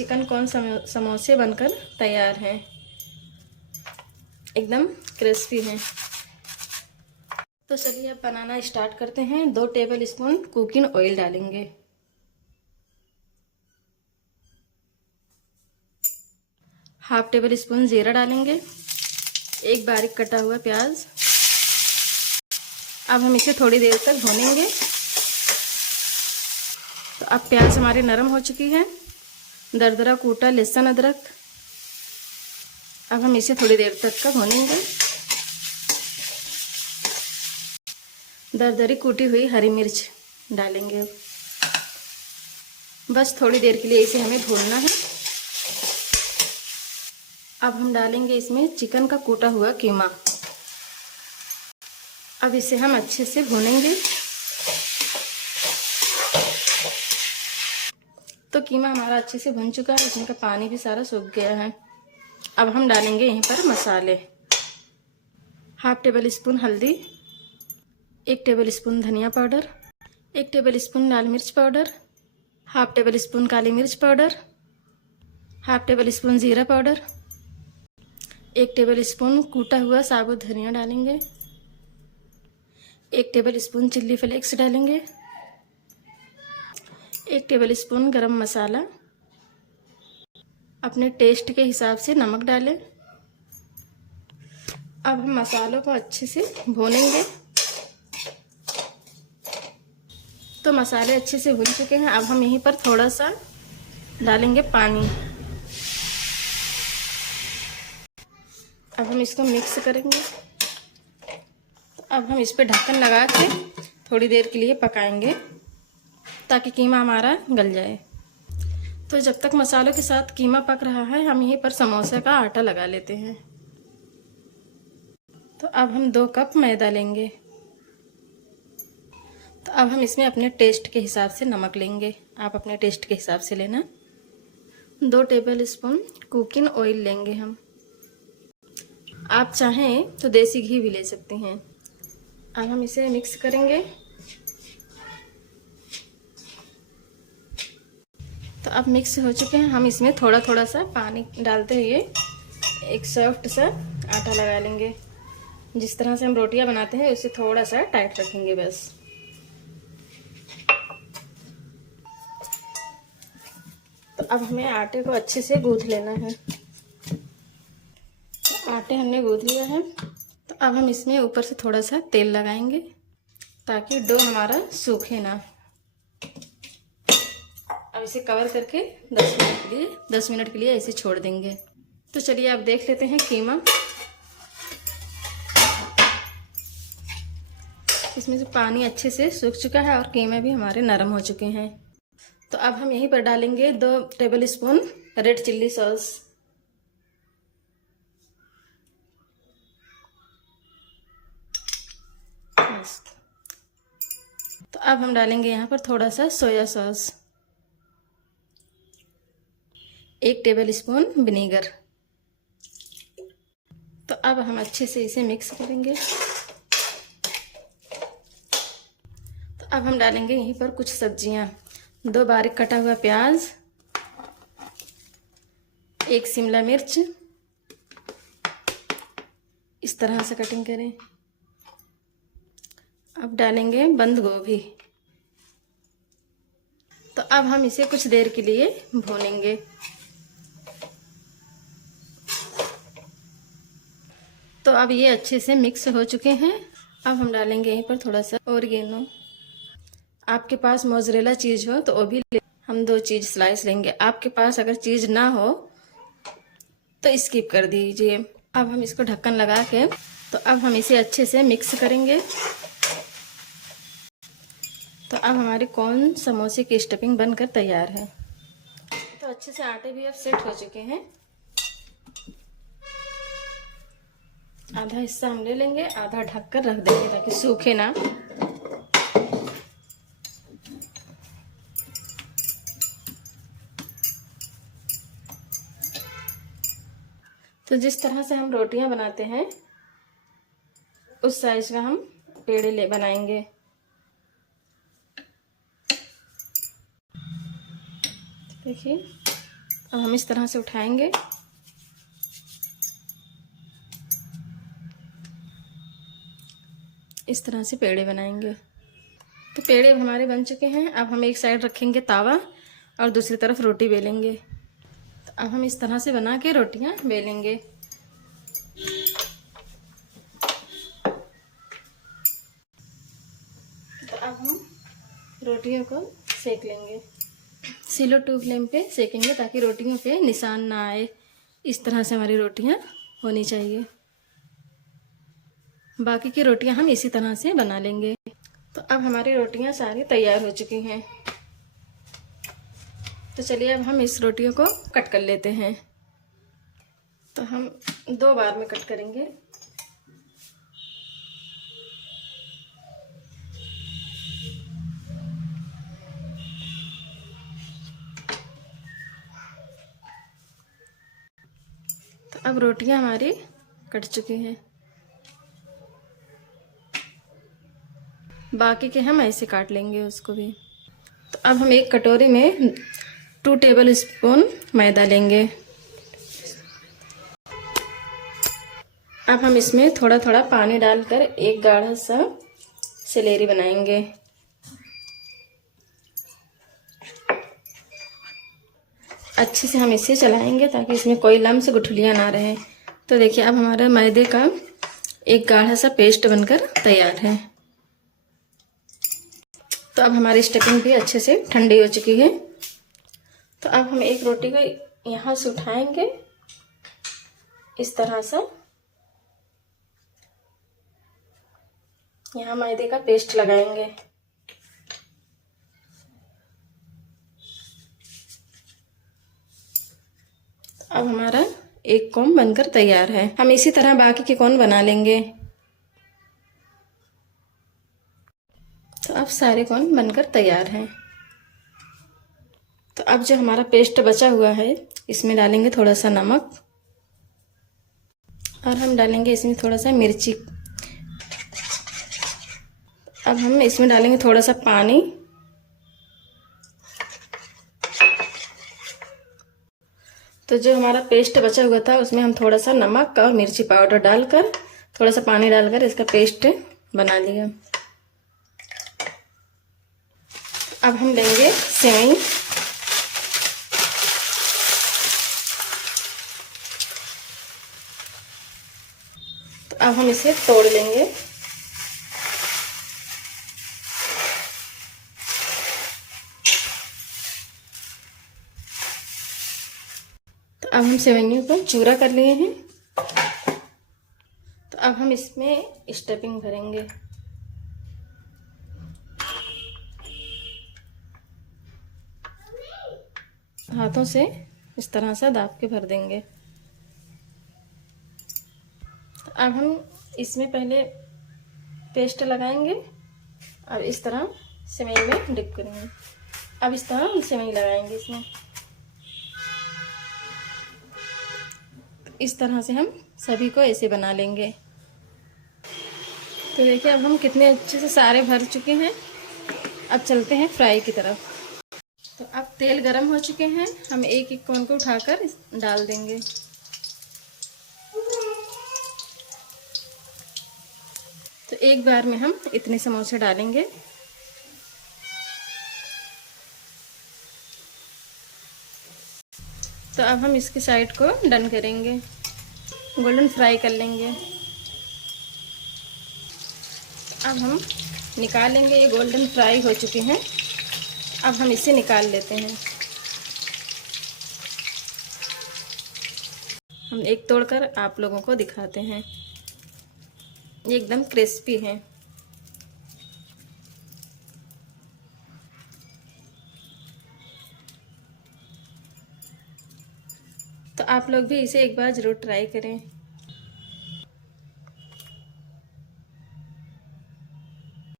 Chicken corn समोसे बनकर तैयार हैं। एकदम क्रिस्पी हैं। तो चलिए अब बनाना स्टार्ट करते हैं। 2 टेबल स्पून कुकिंग ऑयल डालेंगे। हाफ टेबल स्पून जीरा डालेंगे। 1 बारीक कटा हुआ प्याज। अब हम इसे थोड़ी देर तक भूनेंगे। तो अब प्याज हमारी नरम हो चुकी है। दरदरा कूटा लहसुन अदरक। अब हम इसे थोड़ी देर तक का भूनेंगे। दरदरी कूटी हुई हरी मिर्च डालेंगे। बस थोड़ी देर के लिए इसे हमें भूनना है। अब हम डालेंगे इसमें चिकन का कूटा हुआ कीमा। अब इसे हम अच्छे से भूनेंगे। तो कीमा हमारा अच्छे से भुन चुका है। इसमें का पानी भी सारा सूख गया है। अब हम डालेंगे यहीं पर मसाले। हाफ टेबल स्पून हल्दी, 1 टेबल स्पून धनिया पाउडर, 1 टेबल स्पून लाल मिर्च पाउडर, हाफ टेबल स्पून काली मिर्च पाउडर, हाफ टेबल स्पून जीरा पाउडर, 1 टेबल स्पून कूटा हुआ साबुत धनिया डालेंगे, 1 टेबल स्पून चिल्ली फ्लेक्स डालेंगे, 1 टेबल स्पून गरम मसाला। अपने टेस्ट के हिसाब से नमक डालें। अब हम मसालों को अच्छे से भूनेंगे। तो मसाले अच्छे से भून चुके हैं। अब हम यहीं पर थोड़ा सा डालेंगे पानी। अब हम इसको मिक्स करेंगे। अब हम इस पर ढक्कन लगा के थोड़ी देर के लिए पकाएंगे ताकि कीमा हमारा गल जाए। तो जब तक मसालों के साथ कीमा पक रहा है, हम यहीं पर समोसे का आटा लगा लेते हैं। तो अब हम 2 कप मैदा लेंगे। तो अब हम इसमें अपने टेस्ट के हिसाब से नमक लेंगे। आप अपने टेस्ट के हिसाब से लेना। 2 टेबल स्पून कुकिंग ऑयल लेंगे हम। आप चाहें तो देसी घी भी ले सकते हैं। अब हम इसे मिक्स करेंगे। तो अब मिक्स हो चुके हैं। हम इसमें थोड़ा थोड़ा सा पानी डालते हुए एक सॉफ्ट सा आटा लगा लेंगे। जिस तरह से हम रोटियां बनाते हैं उससे थोड़ा सा टाइट रखेंगे बस। तो अब हमें आटे को अच्छे से गूंथ लेना है। तो आटे हमने गूंथ लिया है। तो अब हम इसमें ऊपर से थोड़ा सा तेल लगाएंगे ताकि डो हमारा सूखे ना। अब इसे कवर करके 10 मिनट के लिए ऐसे छोड़ देंगे। तो चलिए अब देख लेते हैं कीमा। इसमें से पानी अच्छे से सूख चुका है और कीमे भी हमारे नरम हो चुके हैं। तो अब हम यहीं पर डालेंगे 2 table spoon red chilli sauce. तो अब हम डालेंगे यहाँ पर थोड़ा सा soya sauce, 1 table spoon vinegar. तो अब हम अच्छे से इसे मिक्स करेंगे। तो अब हम डालेंगे यहीं पर कुछ सब्जियां। 2 बारीक कटा हुआ प्याज, 1 शिमला मिर्च, इस तरह से कटिंग करें। अब डालेंगे बंद गोभी। तो अब हम इसे कुछ देर के लिए भूनेंगे। तो अब ये अच्छे से मिक्स हो चुके हैं। अब हम डालेंगे यहीं पर थोड़ा सा ऑरिगेनो। आपके पास मोज़रेला चीज़ हो तो वो भी हम 2 चीज़ स्लाइस लेंगे। आपके पास अगर चीज़ ना हो तो स्किप कर दीजिए। अब हम इसको ढक्कन लगा के तो अब हम इसे अच्छे से मिक्स करेंगे। तो अब हमारे कॉर्न समोसे की स्टफिंग बनकर तैयार है। तो अच्छे से आटे भी अब सेट हो चुके हैं। आधा हिस्सा हम ले लेंगे, आधा ढक कर रख देंगे ताकि सूखे ना। तो जिस तरह से हम रोटियां बनाते हैं उस साइज का हम पेड़े बनाएंगे। देखिए अब हम इस तरह से उठाएंगे। इस तरह से पेड़े बनाएंगे। तो पेड़े हमारे बन चुके हैं। अब हम एक साइड रखेंगे तावा और दूसरी तरफ रोटी बेलेंगे। तो अब हम इस तरह से बना के रोटियां बेलेंगे। तो अब हम रोटियों को सेक लेंगे। स्लो टू फ्लेम पे सेकेंगे ताकि रोटियों पे निशान ना आए। इस तरह से हमारी रोटियां होनी चाहिए। बाकी की रोटियां हम इसी तरह से बना लेंगे। तो अब हमारी रोटियां सारी तैयार हो चुकी हैं। तो चलिए अब हम इस रोटियों को कट कर लेते हैं। तो हम 2 बार में कट करेंगे। तो अब रोटियां हमारी कट चुकी हैं। बाकी के हम ऐसे काट लेंगे उसको भी। तो अब हम एक कटोरी में 2 टेबल स्पून मैदा लेंगे। अब हम इसमें थोड़ा थोड़ा पानी डालकर एक गाढ़ा सा सेलेरी बनाएंगे। अच्छे से हम इसे चलाएंगे ताकि इसमें कोई लम्स गुठलियाँ ना रहे। तो देखिए अब हमारा मैदे का एक गाढ़ा सा पेस्ट बनकर तैयार है। तो अब हमारी स्टफिंग भी अच्छे से ठंडी हो चुकी है। तो अब हम एक रोटी को यहाँ से उठाएंगे इस तरह से। यहाँ मैदे का पेस्ट लगाएंगे। अब हमारा एक कोन बनकर तैयार है। हम इसी तरह बाकी के कोन बना लेंगे। तो अब सारे कोन बनकर तैयार हैं। तो अब जो हमारा पेस्ट बचा हुआ है इसमें डालेंगे थोड़ा सा नमक और हम डालेंगे इसमें थोड़ा सा मिर्ची। अब हम इसमें डालेंगे थोड़ा सा पानी। तो जो हमारा पेस्ट बचा हुआ था उसमें हम थोड़ा सा नमक और मिर्ची पाउडर डालकर थोड़ा सा पानी डालकर इसका पेस्ट बना लिया। अब हम लेंगे सेवई। तो अब हम इसे तोड़ लेंगे। तो अब हम सेवइयों को चूरा कर लिए हैं। तो अब हम इसमें स्टफिंग भरेंगे। हाथों से इस तरह से दाब के भर देंगे। तो अब हम इसमें पहले पेस्ट लगाएंगे और इस तरह सेवई में डिप करेंगे। अब इस तरह हम सेवई लगाएंगे इसमें। इस तरह से हम सभी को ऐसे बना लेंगे। तो देखिए अब हम कितने अच्छे से सारे भर चुके हैं। अब चलते हैं फ्राई की तरफ। तो अब तेल गरम हो चुके हैं। हम एक एक कोन को उठाकर डाल देंगे। तो एक बार में हम इतने समोसे डालेंगे। तो अब हम इसकी साइड को डन करेंगे, गोल्डन फ्राई कर लेंगे। अब हम निकाल लेंगे। ये गोल्डन फ्राई हो चुके हैं। अब हम इसे निकाल लेते हैं। हम एक तोड़कर आप लोगों को दिखाते हैं। ये एकदम क्रिस्पी है। तो आप लोग भी इसे एक बार ज़रूर ट्राई करें।